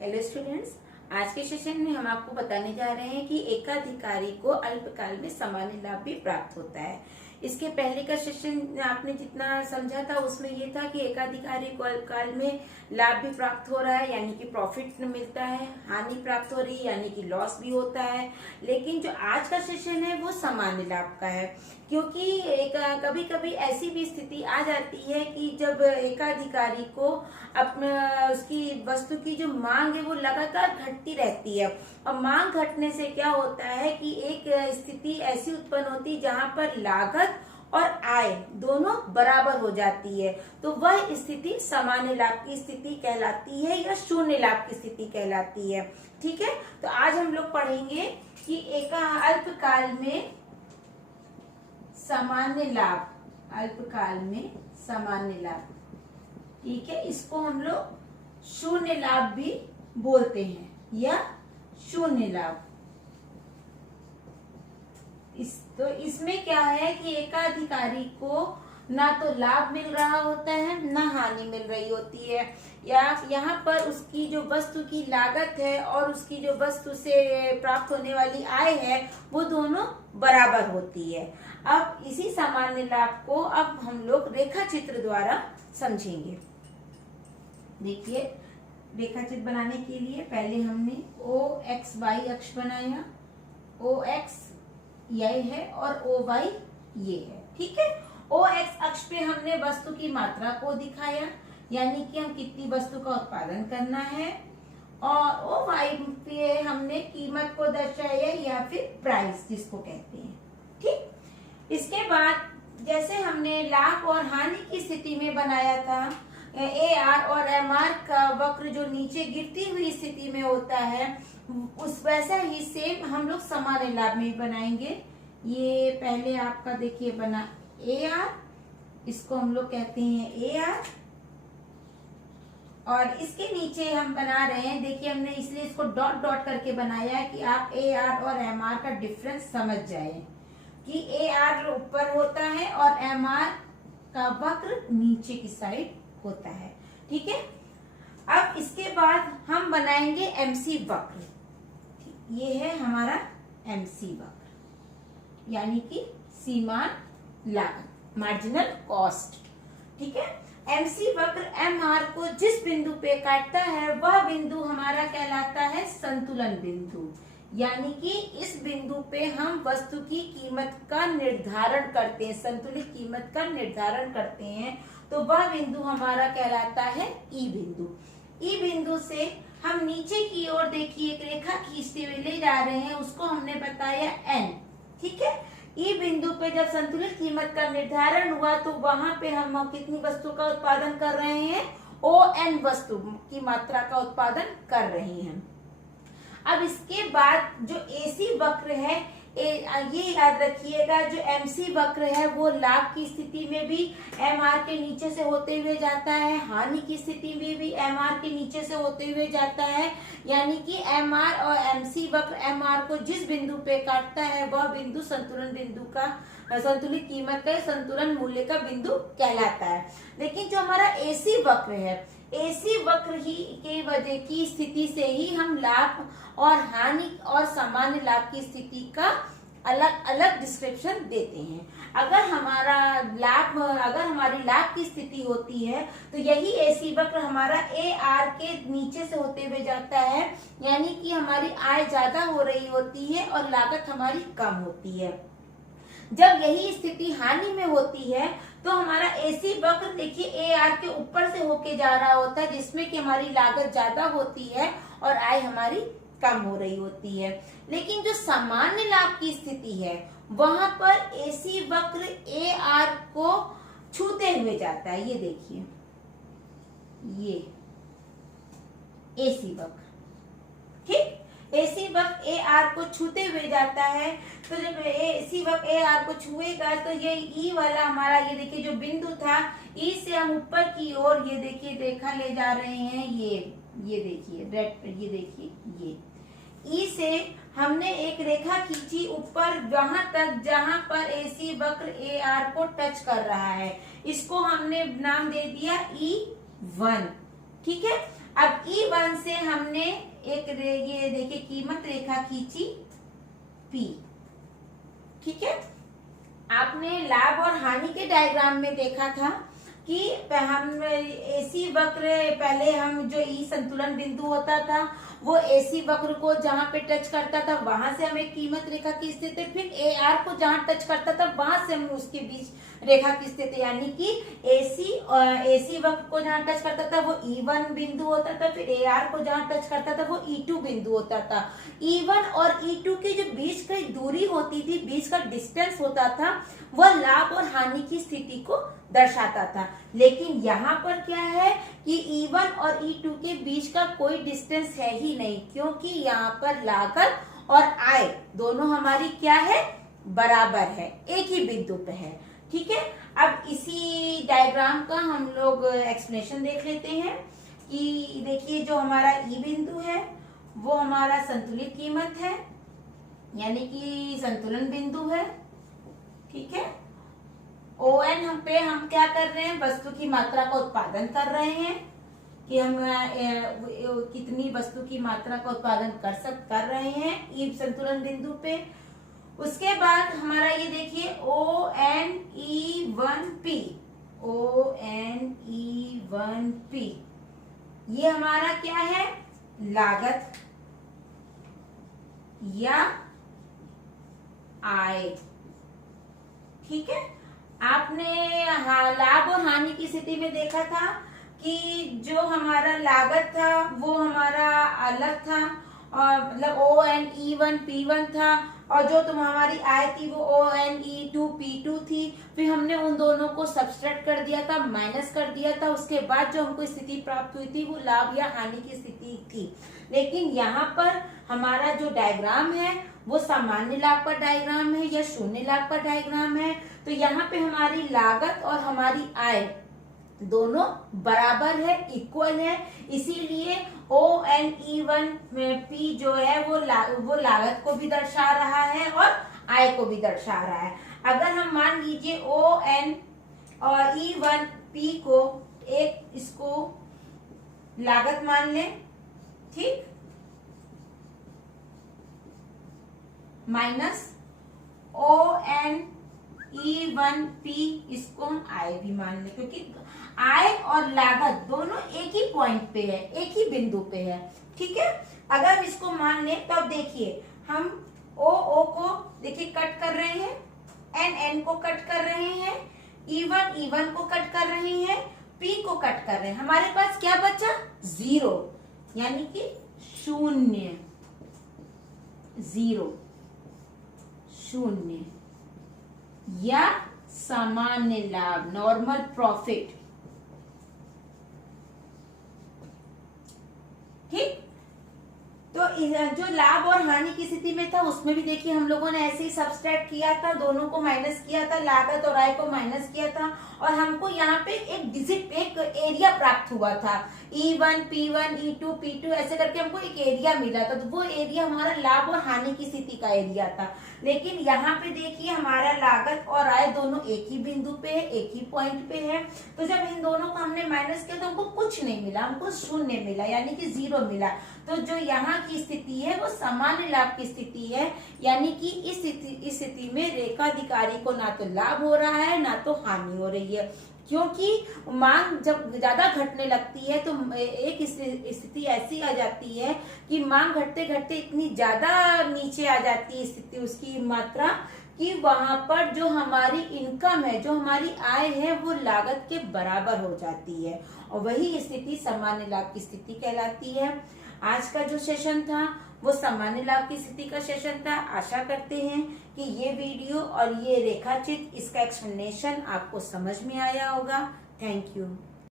Hello students, आज के session में हम आपको बताने जा रहे हैं कि एकाधिकारी को अल्पकाल में सामान्य लाभ भी प्राप्त होता है। इसके पहले का सेशन आपने जितना समझा था उसमें ये था कि एकाधिकारी को अल्पकाल में लाभ भी प्राप्त हो रहा है, यानी कि प्रॉफिट मिलता है, हानि प्राप्त हो रही है यानी कि लॉस भी होता है। लेकिन जो आज का सेशन है वो सामान्य लाभ का है, क्योंकि कभी कभी ऐसी भी स्थिति आ जाती है कि जब एकाधिकारी को अपना उसकी वस्तु की जो मांग है वो लगातार घटती रहती है, और मांग घटने से क्या होता है कि एक स्थिति ऐसी उत्पन्न होती है जहां पर लागत और आय दोनों बराबर हो जाती है, तो वह स्थिति सामान्य लाभ की स्थिति कहलाती है या शून्य लाभ की स्थिति कहलाती है। ठीक है, तो आज हम लोग पढ़ेंगे कि अल्पकाल में सामान्य लाभ, अल्पकाल में सामान्य लाभ, ठीक है, इसको हम लोग शून्य लाभ भी बोलते हैं या शून्य लाभ। तो इसमें क्या है कि एकाधिकारी को ना तो लाभ मिल रहा होता है ना हानि मिल रही होती है, या यहाँ पर उसकी जो वस्तु की लागत है और उसकी जो वस्तु से प्राप्त होने वाली आय है वो दोनों बराबर होती है। अब इसी सामान्य लाभ को अब हम लोग रेखा चित्र द्वारा समझेंगे। देखिए, रेखा चित्र बनाने के लिए पहले हमने OXY अक्ष बनाया। OX यह है और OY ये है। ठीक है, OX अक्ष पे हमने वस्तु की मात्रा को दिखाया, यानी कि हम कितनी वस्तु का उत्पादन करना है, और OY पे हमने कीमत को दर्शाया या फिर प्राइस जिसको कहते हैं। ठीक, इसके बाद जैसे हमने लाभ और हानि की स्थिति में बनाया था, AR और MR का वक्र जो नीचे गिरती हुई स्थिति में होता है, उस वैसा ही सेम हम लोग सामान्य लाभ में भी बनाएंगे। ये पहले आपका देखिए बना AR, इसको हम लोग कहते हैं AR, और इसके नीचे हम बना रहे हैं, देखिए हमने इसलिए इसको डॉट डॉट करके बनाया है कि आप AR और MR का डिफरेंस समझ जाए कि AR ऊपर होता है और MR का वक्र नीचे की साइड होता है। ठीक है, अब इसके बाद हम बनाएंगे MC वक्र। ये है हमारा MC वक्र, यानी कि सीमांत लागत, मार्जिनल कॉस्ट। ठीक है, MC वक्र MR को जिस बिंदु पे काटता है वह बिंदु हमारा कहलाता है संतुलन बिंदु, यानी कि इस बिंदु पे हम वस्तु की कीमत का निर्धारण करते हैं, संतुलित कीमत का निर्धारण करते हैं, तो वह बिंदु हमारा कहलाता है E बिंदु। E बिंदु से हम नीचे की ओर देखिए एक रेखा खींचते हुए ले जा रहे हैं, उसको हमने बताया N। ठीक है, E बिंदु पे जब संतुलित कीमत का निर्धारण हुआ तो वहां पे हम कितनी वस्तु का उत्पादन कर रहे हैं, ON वस्तु की मात्रा का उत्पादन कर रहे हैं। अब इसके बाद जो AC वक्र है, ये याद रखिएगा, जो MC वक्र है वो लाभ की स्थिति में भी MR के नीचे से होते हुए जाता है, हानि की स्थिति में भी MR के नीचे से होते हुए जाता है, यानी कि MR और MC वक्र MR को जिस बिंदु पे काटता है वह बिंदु संतुलन बिंदु का, संतुलित कीमत का, संतुलन मूल्य का बिंदु कहलाता है। लेकिन जो हमारा AC वक्र है, AC वक्र ही के वजह की स्थिति से ही हम लाभ और हानि और सामान्य लाभ की स्थिति का अलग अलग डिस्क्रिप्शन देते हैं। अगर हमारी लाभ की स्थिति होती है तो यही AC वक्र हमारा AR के नीचे से होते हुए जाता है, यानी कि हमारी आय ज्यादा हो रही होती है और लागत हमारी कम होती है। जब यही स्थिति हानि में होती है तो हमारा AC वक्र देखिए AR के ऊपर से होके जा रहा होता है, जिसमें कि हमारी लागत ज्यादा होती है और आय हमारी कम हो रही होती है। लेकिन जो सामान्य लाभ की स्थिति है वहां पर AC वक्र AR को छूते हुए जाता है। ये देखिए, ये AC वक्र, ठीक, AC वक्र AR को छूते हुए जाता है। तो जब AC वक्र AR को छुएगा तो ये E वाला हमारा, ये देखिए जो बिंदु था, E से हम ऊपर की ओर ये देखिए रेखा ले जा रहे हैं, ये देखिए रेड, ये देखिए ये E से हमने एक रेखा खींची ऊपर वहां तक जहां पर AC वक्र AR को टच कर रहा है, इसको हमने नाम दे दिया E1। ठीक है, अब E1 से हमने एक ये देखिए कीमत रेखा खींची P, ठीक है। आपने लाभ और हानि के डायग्राम में देखा था कि हम एसी वक्र, पहले हम जो ई संतुलन बिंदु होता था वो एसी वक्र को जहां पे टच करता था वहां से हम एक कीमत रेखा खींचते थे, फिर ए आर को जहां टच करता था वहां से हम उसके बीच रेखा खींचते थे, यानी कि एसी वक्र को जहां टच करता था वो E1 बिंदु होता था, फिर ए आर को जहां टच करता था वो E2 बिंदु होता था। E1 और E2 की जो बीच की दूरी होती थी, बीच का डिस्टेंस होता था, वह लाभ और हानि की स्थिति को दर्शाता था। लेकिन यहाँ पर क्या है कि E1 और E2 के बीच का कोई डिस्टेंस है ही नहीं, क्योंकि यहाँ पर लागत और आय दोनों हमारी क्या है, बराबर है, एक ही बिंदु पे है, ठीक है। अब इसी डायग्राम का हम लोग एक्सप्लेनेशन देख लेते हैं कि देखिए जो हमारा E बिंदु है वो हमारा संतुलित कीमत है, यानी कि संतुलन बिंदु है, ठीक है। ON हम पे हम क्या कर रहे हैं, वस्तु की मात्रा का उत्पादन कर रहे हैं कि हम कितनी वस्तु की मात्रा का उत्पादन कर रहे हैं ई संतुलन बिंदु पे। उसके बाद हमारा ये देखिए ONE1P, ONE1P ये हमारा क्या है, लागत या आय, ठीक है। आपने लाभ और हानि की स्थिति में देखा था कि जो हमारा लागत था वो हमारा अलग था, और मतलब ONE1P1 था, और जो हमारी आय थी वो ONE2P2 थी। फिर हमने उन दोनों को सब्सट्रैक्ट कर दिया था, माइनस कर दिया था, उसके बाद जो हमको स्थिति प्राप्त हुई थी वो लाभ या हानि की स्थिति थी। लेकिन यहाँ पर हमारा जो डायग्राम है वो सामान्य लाभ का डायग्राम है या शून्य लाभ का डायग्राम है। तो यहाँ पे हमारी लागत और हमारी आय दोनों बराबर है, इक्वल है, इसीलिए ONE1P जो है वो लागत को भी दर्शा रहा है और आय को भी दर्शा रहा है। अगर हम मान लीजिए ONE1P को एक इसको लागत मान लें, ठीक, माइनस ONE1P इसको हम आय भी मान लें, क्योंकि आय और लागत दोनों एक ही पॉइंट पे है, एक ही बिंदु पे है, ठीक है। अगर हम इसको मान लें तो अब देखिए हम O को देखिए कट कर रहे हैं, N को कट कर रहे हैं, E1 को कट कर रहे हैं, P को कट कर रहे हैं, हमारे पास क्या बचा, 0, यानी कि शून्य, 0, शून्य या सामान्य लाभ, नॉर्मल प्रॉफिट, ठीक। तो जो लाभ और हानि की स्थिति में था उसमें भी देखिए हम लोगों ने ऐसे ही सब्सट्रैक्ट किया था, दोनों को माइनस किया था, लागत और आय को माइनस किया था, और हमको यहाँ पे एक एरिया प्राप्त हुआ था, E1 P1 E2 P2 ऐसे करके हमको एक एरिया मिला था। तो वो एरिया हमारा लाभ और हानि की स्थिति का एरिया था। लेकिन यहाँ पे देखिए हमारा लागत और आय दोनों एक ही बिंदु पे है, एक ही पॉइंट पे है। तो जब इन दोनों को हमने माइनस किया तो हमको कुछ नहीं मिला, हमको शून्य मिला, यानी कि 0 मिला। तो जो यहाँ की स्थिति है वो सामान्य लाभ की स्थिति है, यानी कि इस स्थिति में रेखाधिकारी को ना तो लाभ हो रहा है ना तो हानि हो रही है, क्योंकि मांग जब ज्यादा घटने लगती है तो एक स्थिति ऐसी आ जाती है कि मांग घटते घटते इतनी ज्यादा नीचे आ जाती है स्थिति, उसकी मात्रा, कि वहां पर जो हमारी इनकम है, जो हमारी आय है वो लागत के बराबर हो जाती है, और वही स्थिति सामान्य लाभ की स्थिति कहलाती है। आज का जो सेशन था वो सामान्य लाभ की स्थिति का सेशन था। आशा करते हैं कि ये वीडियो और ये रेखाचित्र, इसका एक्सप्लेनेशन आपको समझ में आया होगा। Thank you.